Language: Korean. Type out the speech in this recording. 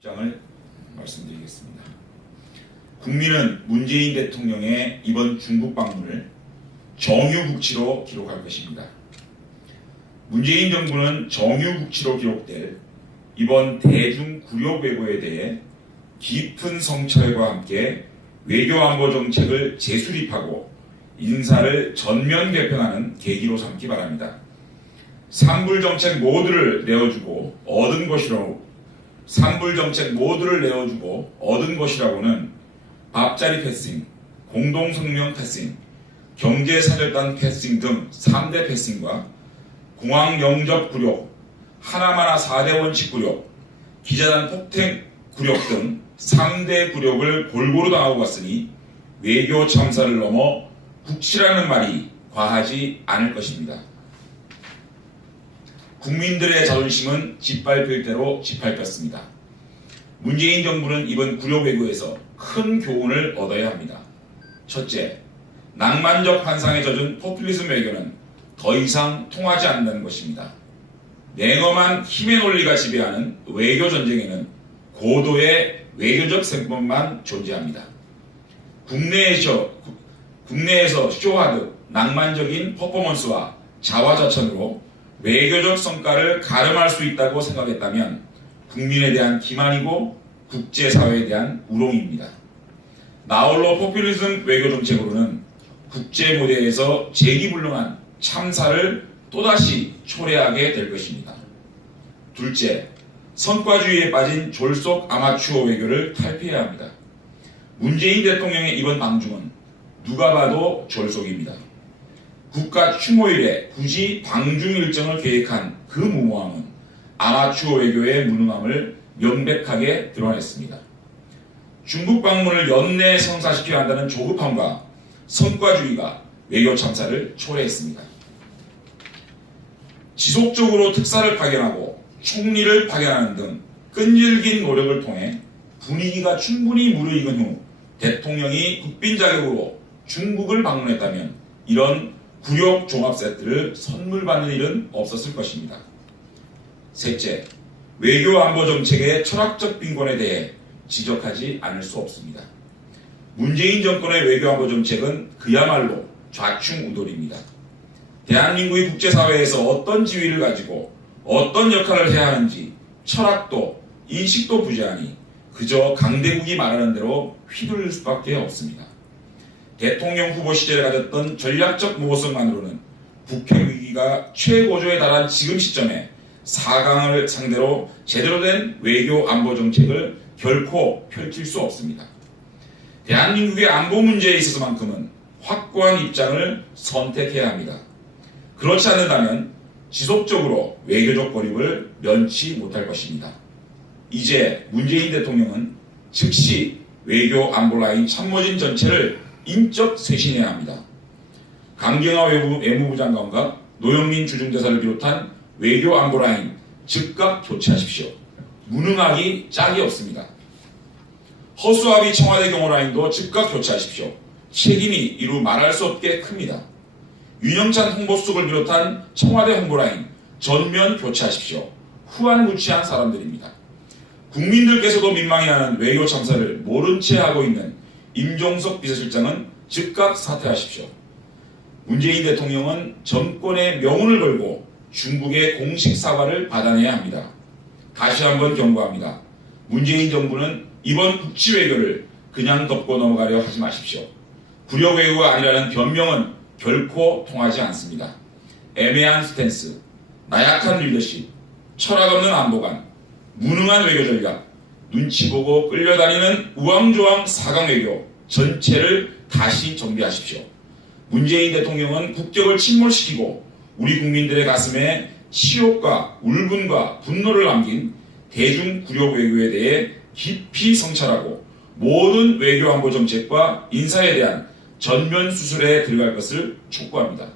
입장을 말씀드리겠습니다. 국민은 문재인 대통령의 이번 중국 방문을 정유국치로 기록할 것입니다. 문재인 정부는 정유국치로 기록될 이번 대중 굴욕 외교에 대해 깊은 성찰과 함께 외교안보 정책을 재수립하고 인사를 전면 개편하는 계기로 삼기 바랍니다. 산불 정책 모두를 내어주고 얻은 것이라고는 밥자리 패싱, 공동성명 패싱, 경제사절단 패싱 등 3대 패싱과 공항 영접 굴욕, 하나마나 4대 원칙 굴욕, 기자단 폭행 굴욕 등 3대 굴욕을 골고루 당하고 갔으니 외교 참사를 넘어 국치라는 말이 과하지 않을 것입니다. 국민들의 자존심은 짓밟힐 대로 짓밟혔습니다. 문재인 정부는 이번 굴욕 외교에서 큰 교훈을 얻어야 합니다. 첫째, 낭만적 환상에 젖은 포퓰리즘 외교는 더 이상 통하지 않는다는 것입니다. 냉엄한 힘의 논리가 지배하는 외교 전쟁에는 고도의 외교적 생법만 존재합니다. 국내에서 쇼하듯 낭만적인 퍼포먼스와 자화자찬으로 외교적 성과를 가름할 수 있다고 생각했다면 국민에 대한 기만이고 국제사회에 대한 우롱입니다. 나홀로 포퓰리즘 외교 정책으로는 국제 무대에서 재기불능한 참사를 또다시 초래하게 될 것입니다. 둘째, 성과주의에 빠진 졸속 아마추어 외교를 탈피해야 합니다. 문재인 대통령의 이번 방중은 누가 봐도 졸속입니다. 국가 추모일에 굳이 방중 일정을 계획한 그 무모함은 아마추어 외교의 무능함을 명백하게 드러냈습니다. 중국 방문을 연내에 성사시켜야 한다는 조급함과 성과주의가 외교 참사를 초래했습니다. 지속적으로 특사를 파견하고 총리를 파견하는 등 끈질긴 노력을 통해 분위기가 충분히 무르익은 후 대통령이 국빈 자격으로 중국을 방문했다면 이런 굴욕 종합 세트를 선물 받는 일은 없었을 것입니다. 셋째, 외교 안보 정책의 철학적 빈곤에 대해 지적하지 않을 수 없습니다. 문재인 정권의 외교 안보 정책은 그야말로 좌충우돌입니다. 대한민국이 국제사회에서 어떤 지위를 가지고 어떤 역할을 해야 하는지 철학도 인식도 부재하니 그저 강대국이 말하는 대로 휘둘릴 수밖에 없습니다. 대통령 후보 시절에 가졌던 전략적 모호성만으로는 북핵 위기가 최고조에 달한 지금 시점에 4강을 상대로 제대로 된 외교 안보 정책을 결코 펼칠 수 없습니다. 대한민국의 안보 문제에 있어서만큼은 확고한 입장을 선택해야 합니다. 그렇지 않는다면 지속적으로 외교적 고립을 면치 못할 것입니다. 이제 문재인 대통령은 즉시 외교 안보 라인 참모진 전체를 인적 쇄신해야 합니다. 강경화 외무부 장관과 노영민 주중대사를 비롯한 외교 안보 라인 즉각 교체하십시오. 무능하기 짝이 없습니다. 허수아비 청와대 경호 라인도 즉각 교체하십시오. 책임이 이루 말할 수 없게 큽니다. 윤영찬 홍보수석을 비롯한 청와대 홍보라인 전면 교체하십시오. 후안무치한 사람들입니다. 국민들께서도 민망해하는 외교 참사를 모른 채 하고 있는 임종석 비서실장은 즉각 사퇴하십시오. 문재인 대통령은 정권의 명운을 걸고 중국의 공식 사과를 받아내야 합니다. 다시 한번 경고합니다. 문재인 정부는 이번 국치 외교를 그냥 덮고 넘어가려 하지 마십시오. 굴욕 외교가 아니라는 변명은 결코 통하지 않습니다. 애매한 스탠스, 나약한 리더십, 철학 없는 안보관, 무능한 외교 전략, 눈치 보고 끌려다니는 우왕좌왕 4강 외교 전체를 다시 정비하십시오. 문재인 대통령은 국격을 침몰시키고 우리 국민들의 가슴에 치욕과 울분과 분노를 남긴 대중 굴욕 외교에 대해 깊이 성찰하고 모든 외교 안보 정책과 인사에 대한 전면 수술에 들어갈 것을 촉구합니다.